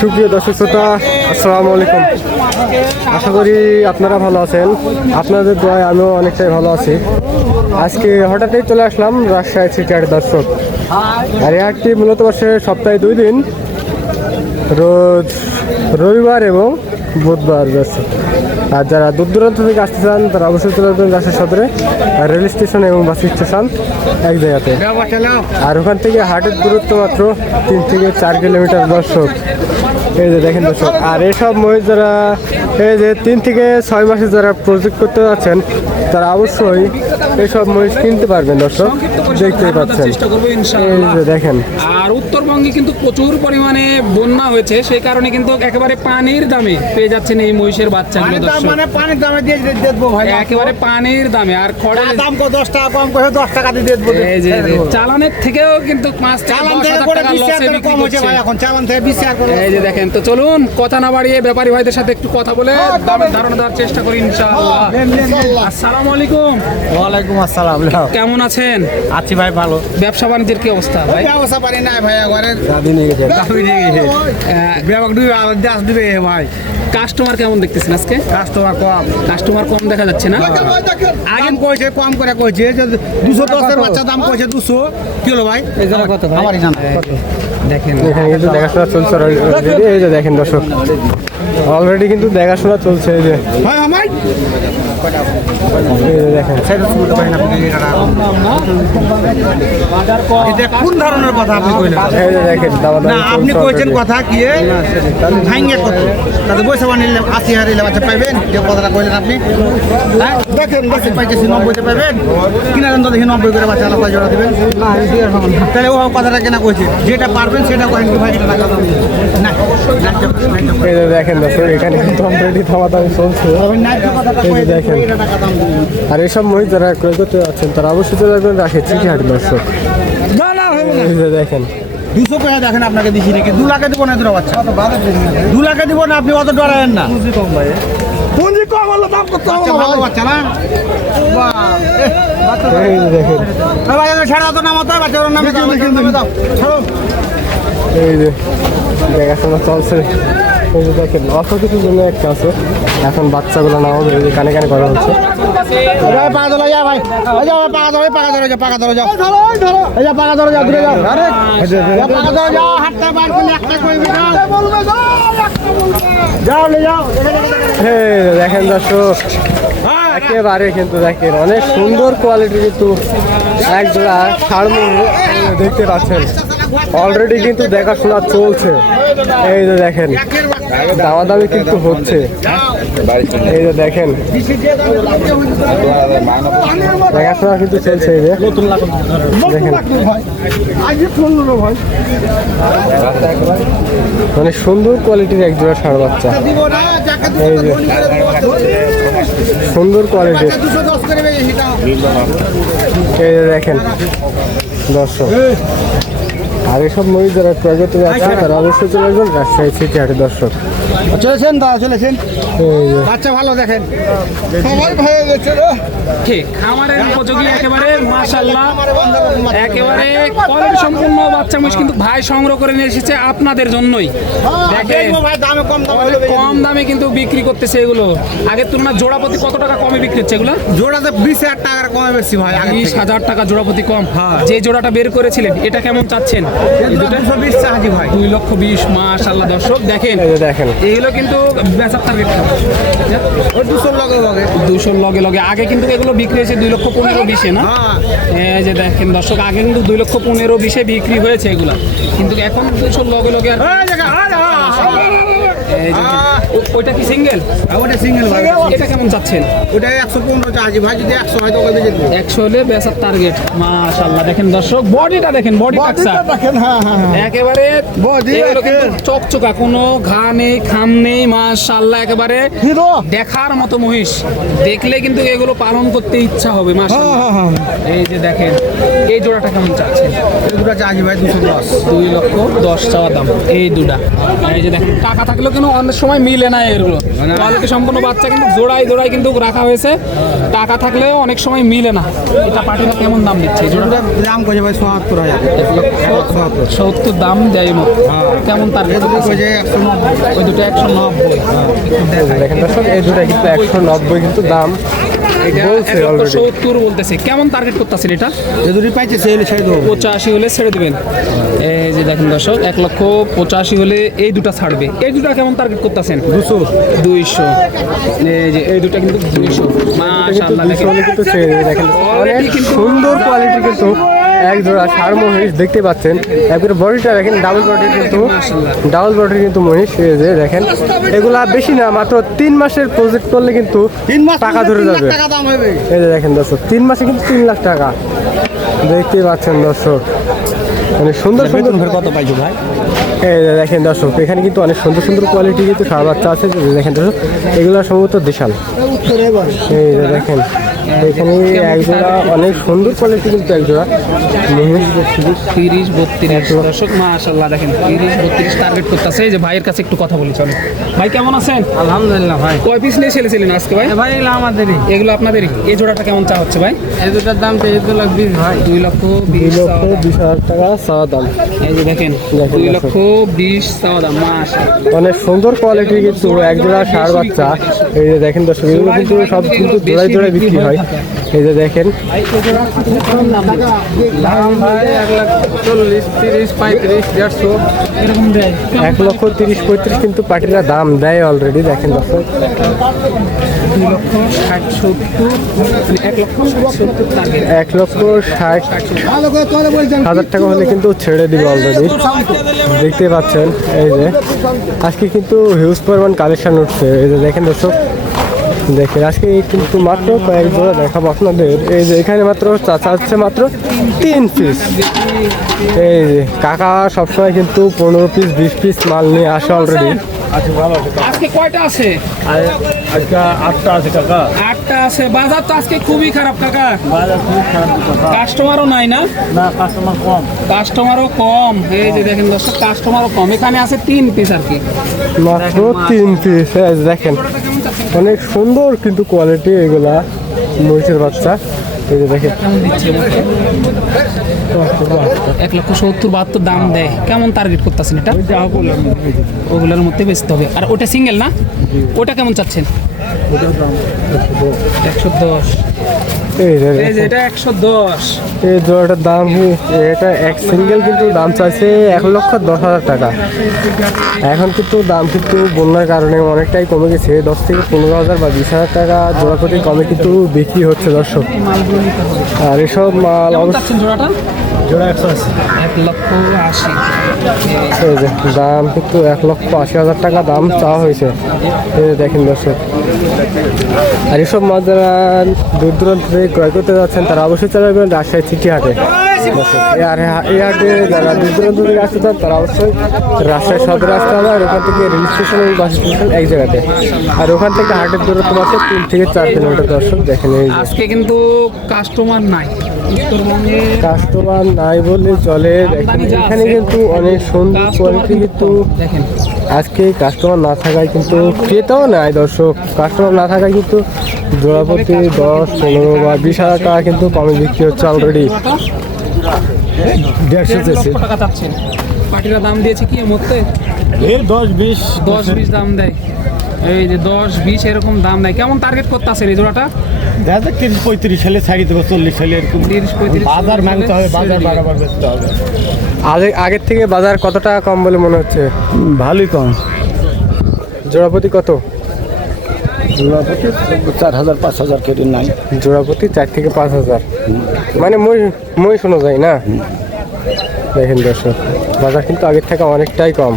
সুপ্রিয় দর্শক শ্রোতা, আসসালামু আলাইকুম। আশা করি আপনারা ভালো আছেন। আপনাদের দোয়ায় আমিও অনেকটাই ভালো আছি। আজকে হঠাৎই চলে আসলাম রাজশাহী সিটিহাট দর্শক। আর এই মূলত বসে সপ্তাহে দুই দিন, রোজ রবিবার এবং বুধবার দর্শক আর যারা দূর দূরান্ত থেকে আসতে চান, তারা অবশ্যই চলে আসবেন রাজশাহী সদরে আর রেল স্টেশন এবং বাস স্টেশন এক জায়গাতে। আর ওখান থেকে হাটের দূরত্ব মাত্র তিন থেকে চার কিলোমিটার দর্শক। এই যে দেখেন দর্শক আর এসব মহিষ যারা এই যে তিন থেকে ছয় মাসে যারা প্রজেক্ট করতে যাচ্ছেন তারা অবশ্যই এইসব মহিষ কিনতে পারবেন দর্শক। দেখতেই পাচ্ছেন। এই যে দেখেন। আর উত্তরবঙ্গে কিন্তু প্রচুর পরিমাণে বন্যা হয়েছে সেই কারণে কিন্তু একেবারে পানির দামে পেয়ে যাচ্ছেন এই মহিষের বাচ্চাগুলো দর্শক। মানে পানির দামে দিয়ে দেবো ভাই। একেবারে পানির দামে। আর খড়ের দাম কো দশ টাকা কম করে দশ টাকা দিয়ে দেবো। এই যে চালানের থেকেও কিন্তু পাঁচ চালান থেকে টাকা লসে বিক্রি করছে ভাই এখন চালান থেকে বিশ টাকা এই যে দেখেন তো চলুন কথা না বাড়িয়ে ব্যাপারী ভাইদের সাথে একটু কথা বলে দামের ধারণা দেওয়ার চেষ্টা করি ইনশাআল্লাহ। আসসালামু আলাইকুম ওয়ালাইকুম আসসালাম কেমন আছেন? আছি ভাই ভালো। ব্যবসা বাণিজ্যের কি অবস্থা ভাই? ব্যবসা পারি না ভাই দাবি নিয়ে গেছে। দাবি নিয়ে গেছে। ব্যাপক দুই দাস দিবে ভাই। কাস্টমার কেমন দেখতেছেন আজকে? কাস্টমার কম। কাস্টমার কম দেখা যাচ্ছে না? আগে কইছে কম করে কইছে। যে দুশো দশের বাচ্চা দাম কইছে দুশো। কি হলো ভাই? কত ভাই? আমারই জানা। দেখেন। এখানে কিন্তু দেখাশোনা চলছে অলরেডি এই যে দেখেন দর্শক। অলরেডি কিন্তু দেখাশোনা চলছে এই যে। দেখেন কোন ধরনের কথা আপনি কইলেন দেখেন না আপনি কথা কি ভাঙ্গে বৈশা বানিয়ে আশি হাজার পাইবেন যে কথাটা কইলেন আপনি দেখেন নব্বইতে পাইবেন কিনা দেখি নব্বই করে বাচ্চা আলাদা জোড়া দেবেন তাহলে ও কথাটা কেনা কইছে যেটা পারবেন সেটা করেন কি ভাই দেখেন এখানে কিন্তু অলরেডি কই দেখেন। আর এইসব মহিষ যারা ক্রয় করতে যাচ্ছেন তারা অবশ্যই চলে আসবেন রাখে চিঠি হাট দর্শক দেখেন। দুশো টাকা দেখেন আপনাকে দিছি নাকি। দু লাখে দিব না বাচ্চা। দু লাখে দিব না আপনি অত ডরায়েন না। পুঁজি কম হলো দাম কত ভালো বাচ্চা না? দেখেন। ভাই, ছেড়ে তো নামাতে বাচ্চা ওর নামে দাও। এই যে দেখাশোনা চলছে। এই যে দেখেন অল্প কিছুর জন্য একটা আছে। এখন বাচ্চাগুলো না হবে যে কানে কানে করা হচ্ছে। ধরো, যা ভাই। যাও, ধরো, ধরো। এই ধরো, দূরে ধরো, হাতটা বার একটা যে। দেখেন দর্শক একেবারে কিন্তু দেখেন অনেক সুন্দর কোয়ালিটির কিন্তু একজোড়া সারমু দেখতে পাচ্ছেন। অলরেডি কিন্তু দেখাশোনা চলছে এই যে দেখেন দাওয়া দামাদামি কিন্তু হচ্ছে এই যে দেখেন, দেখাশোনা কিন্তু চলছে এই যে দেখেন মানে সুন্দর কোয়ালিটির এক জোড়া ষাঁড় বাচ্চা দিব দিবো এই যে। দেবো। সুন্দর কোয়ালিটির। এই যে দেখেন, দর্শক আর এসব মহিষ যারা ক্রয় করতে যাচ্ছে তারা অবশ্যই চলে আসবেন রাজশাহী সিটি হাটে দর্শক। চলেছেন দাদা চলেছেন। বাচ্চা ভালো দেখেন। সবাই ভালো গেছে রে ঠিক খামারের উপযোগী একেবারে মাশাল্লাহ একেবারে কোয়ালিটি সম্পূর্ণ বাচ্চা মহিষ কিন্তু ভাই সংগ্রহ করে নিয়ে এসেছে আপনাদের জন্যই। দামে কম দামে কম দামে কিন্তু বিক্রি করতেছে এগুলো। আগের তুলনায় জোড়াপতি কত টাকা কমে বিক্রি হচ্ছে এগুলো? জোড়াতে বিশ হাজার টাকার কমে বেশি ভাই বিশ হাজার টাকা জোড়াপতি কম। যে জোড়াটা বের করেছিলেন এটা কেমন চাচ্ছেন? এই বিশ চাহাজি ভাই। দুই লক্ষ বিশ মাশাল্লাহ দর্শক দেখেন। দেখেন। এগুলো কিন্তু বেচার টার্গেট ওই দুশোর লগে লগে। দুশোর লগে লগে। আগে কিন্তু এগুলো বিক্রি হয়েছে দুই লক্ষ পনেরো বিশে না? হ্যাঁ। এই যে দেখেন দর্শক আগে কিন্তু দুই লক্ষ পনেরো বিশে বিক্রি হয়েছে এগুলা। কিন্তু এখন দুশোর লগে লগে আর ওইটা কি সিঙ্গেল ওটা সিঙ্গেল ভাই। এটা কেমন চাচ্ছেন? ওটা একশো পনেরো চাহাজি ভাই যদি একশো হয় তো ওকে একশো হলে বেচার টার্গেট মাশাল্লাহ দেখেন দর্শক বডিটা দেখেন বডি দেখেন হ্যাঁ হ্যাঁ হ্যাঁ। একেবারে একের। চকচকা কোনো ঘা নেই খাম নেই মাশাল্লাহ একেবারে হিরো। দেখার মতো মহিষ। দেখলে কিন্তু এগুলো পালন করতে ইচ্ছা হবে মাশাল্লাহ হ্যাঁ, হ্যাঁ, এই যে দেখেন। এই জোড়াটা কেমন চাচ্ছে এই দুটো চাষি ভাই দুশো দশ। দুই লক্ষ দশ চাওয়া দাম এই দুটা। এই যে দেখেন টাকা থাকলেও কিন্তু অনেক সময় মিলে না এগুলো। কোয়ালিটি সম্পূর্ণ বাচ্চা কিন্তু জোড়ায় জোড়ায় কিন্তু রাখা হয়েছে। টাকা থাকলেও অনেক সময় মিলে না। এটা পাটিটা কেমন দাম দিচ্ছে এই জোড়াটা? দাম করছে ভাই সোহাত্তর হাজার। এক লক্ষ সোহাত্তর সত্তর দাম দেয় মতো কেমন তার এই দুটো করছে একশো নব্বই। ওই দুটো একশো নব্বই। দেখেন দর্শক এই দুটা কিন্তু একশো নব্বই কিন্তু দাম। বলছে অলরেডি বলতেছে। কেমন টার্গেট করতেছেন এটা? যদি পাইছে ছেড়ে দেব। পঁচাশি হলে ছেড়ে দেবেন। এই যে দেখেন দর্শক এক লক্ষ পঁচাশি হলে এই দুটা ছাড়বে। এই দুটা কেমন টার্গেট করতেছেন? দুশো। দুইশো। এই যে এই দুটা কিন্তু দুইশো। মাশাআল্লাহ দুশো দেখেন সুন্দর কোয়ালিটি কিন্তু এক জোড়া সার মহিষ দেখতে পাচ্ছেন। একবারে বডিটা দেখেন ডাবল বডি কিন্তু ডাবল বডি কিন্তু মহিষ এই যে দেখেন। এগুলা বেশি না মাত্র তিন মাসের প্রজেক্ট করলে কিন্তু তিন মাস টাকা ধরে যাবে। টাকা দাম হবে। এই যে দেখেন দর্শক তিন মাসে কিন্তু তিন লাখ টাকা। দেখতেই পাচ্ছেন দর্শক। মানে সুন্দর সুন্দর কত পাইছো ভাই? এই যে দেখেন দর্শক এখানে কিন্তু অনেক সুন্দর সুন্দর কোয়ালিটি কিন্তু সার বাচ্চা আছে। দেখেন দর্শক এগুলো সম্ভবত দেশাল। এই যে দেখেন। এখানে এক জোড়া অনেক সুন্দর কোয়ালিটি কিন্তু এক জোড়া। তিরিশ বত্রিশ। দর্শক মাশাআল্লাহ দেখেন তিরিশ বত্রিশ টার্গেট করতেছে। যে ভাইয়ের কাছে একটু কথা বলি চলো ভাই কেমন আছেন? আলহামদুলিল্লাহ ভাই। কয় পিস নিয়ে ছেলেছিলেন আজকে ভাই? ভাই এগুলো আমাদেরই। এগুলো আপনাদেরই। এই জোড়াটা কেমন চা হচ্ছে ভাই? এই দুটার দাম চাই দু লাখ বিশ ভাই। দুই লক্ষ দুই লক্ষ বিশ হাজার টাকা চাওয়া দাম। এই যে দেখেন দুই লক্ষ বিশ চাওয়া দাম মাশাআল্লাহ। অনেক সুন্দর কোয়ালিটি কিন্তু এক জোড়া সার বাচ্চা। এই যে দেখেন দর্শক এগুলো কিন্তু সব কিন্তু জোড়ায় জোড়ায় বিক্রি হয়। এই যে দেখেন। এক লক্ষ তিরিশ পঁয়ত্রিশ কিন্তু পার্টিরা দাম দেয় অলরেডি দেখেন দর্শক। মানে এক লক্ষ ষাট এক লক্ষ ষাট হাজার টাকা হলে কিন্তু ছেড়ে দিবে অলরেডি দেখতে পাচ্ছেন এই যে। আজকে কিন্তু হিউজ পরিমাণ কালেকশন উঠছে। এই যে দেখেন দর্শক দেখেন আজকে কিন্তু মাত্র কয়েক জোড়া দেখাবো আপনাদের। এই যে এখানে মাত্র চাচা হচ্ছে মাত্র তিন পিস এই যে কাকা সবসময় কিন্তু পনেরো পিস বিশ পিস মাল নিয়ে আসে অলরেডি আজকে কয়টা আছে? আজকে আটটা আছে কাকা। আটটা আছে। বাজার তো আজকে খুবই খারাপ কাকা। বাজার খুব খারাপ কাস্টমারও নাই না? না কাস্টমার কম। কাস্টমারও কম। এই যে দেখেন দর্শক কাস্টমারও কম। এখানে আছে তিন পিস আর কি। মাত্র তিন পিস দেখেন অনেক সুন্দর কিন্তু কোয়ালিটি এগুলা মহিষের বাচ্চা। এই যে দেখেন। কেমন দিচ্ছে এক লক্ষ সত্তর বাহাত্তর দাম দেয়। কেমন টার্গেট করতেছেন এটা? ওগুলোর মধ্যে বেচতে হবে। আর ওটা সিঙ্গেল না? ওটা কেমন চাচ্ছেন? একশো দশ। এই যে এটা একশো দশ। এই জোড়াটার দাম এটা এক সিঙ্গেল কিন্তু দাম চাইছে এক লক্ষ দশ হাজার টাকা। এখন কিন্তু দাম কিন্তু বন্যার কারণে অনেকটাই কমে গেছে। দশ থেকে পনেরো হাজার বা বিশ হাজার টাকা জোড়া প্রতি কমে কিন্তু বিক্রি হচ্ছে দর্শক। আর এসব মাল কেমন অবশ্য জোড়াটা? জোড়া একশো আশি। এক লক্ষ আশি। দাম কিন্তু এক লক্ষ আশি হাজার টাকা দাম চাওয়া হয়েছে। দেখেন দর্শক। আর এসব মাছ যারা দূর দূরান্ত থেকে ক্রয় করতে যাচ্ছেন তারা অবশ্যই চলে যাবেন রাজশাহী সিটি হাটে। দর্শক, এই হাটে- যারা দূর দূরান্ত থেকে আসতে চান তারা অবশ্যই রাজশাহী সদরে আসতে হবে আর ওখান থেকে রেল স্টেশন এবং বাস স্টেশন এক জায়গাতে। আর ওখান থেকে হাটের দূরত্ব মাত্র তিন থেকে চার কিলোমিটার দর্শক দেখেন যে। আজকে কিন্তু কাস্টমার নাই। কাস্টমার নাই বলে চলে দেখেন এখানে কিন্তু অনেক সুন্দর কোয়ালিটি কিন্তু দেখেন। আজকে কাস্টমার না থাকায় কিন্তু ক্রেতাও নাই দর্শক। কাস্টমার না থাকায় কিন্তু জোড়াপতি দশ পনেরো বা বিশ হাজার টাকা কিন্তু কমে বিক্রি হচ্ছে অলরেডি দেড়শো টাকা চাচ্ছেন দাম দিয়েছে কি এর মধ্যে? এর দশ বিশ দশ বিশ দাম দেয়। এই যে দশ বিশ এরকম দাম দেয়। কেমন টার্গেট করতে আছে এই জোড়াটা? দেখা যাক তিরিশ পঁয়ত্রিশ সালে ছাড়ি দেবো চল্লিশ সালে এরকম। তিরিশ পঁয়ত্রিশ বাজার মানতে হবে বাজার ছেড়ে বাড়াবার হবে। আগে আগের থেকে বাজার কত টাকা কম বলে মনে হচ্ছে? ভালোই কম। জোড়াপতি কত? জোড়াপতি চার হাজার পাঁচ হাজার কেটে নাই। জোড়াপতি চার থেকে পাঁচ হাজার। মানে মই মই শোনা যায় না? দেখেন দর্শক বাজার কিন্তু আগের থেকে অনেকটাই কম।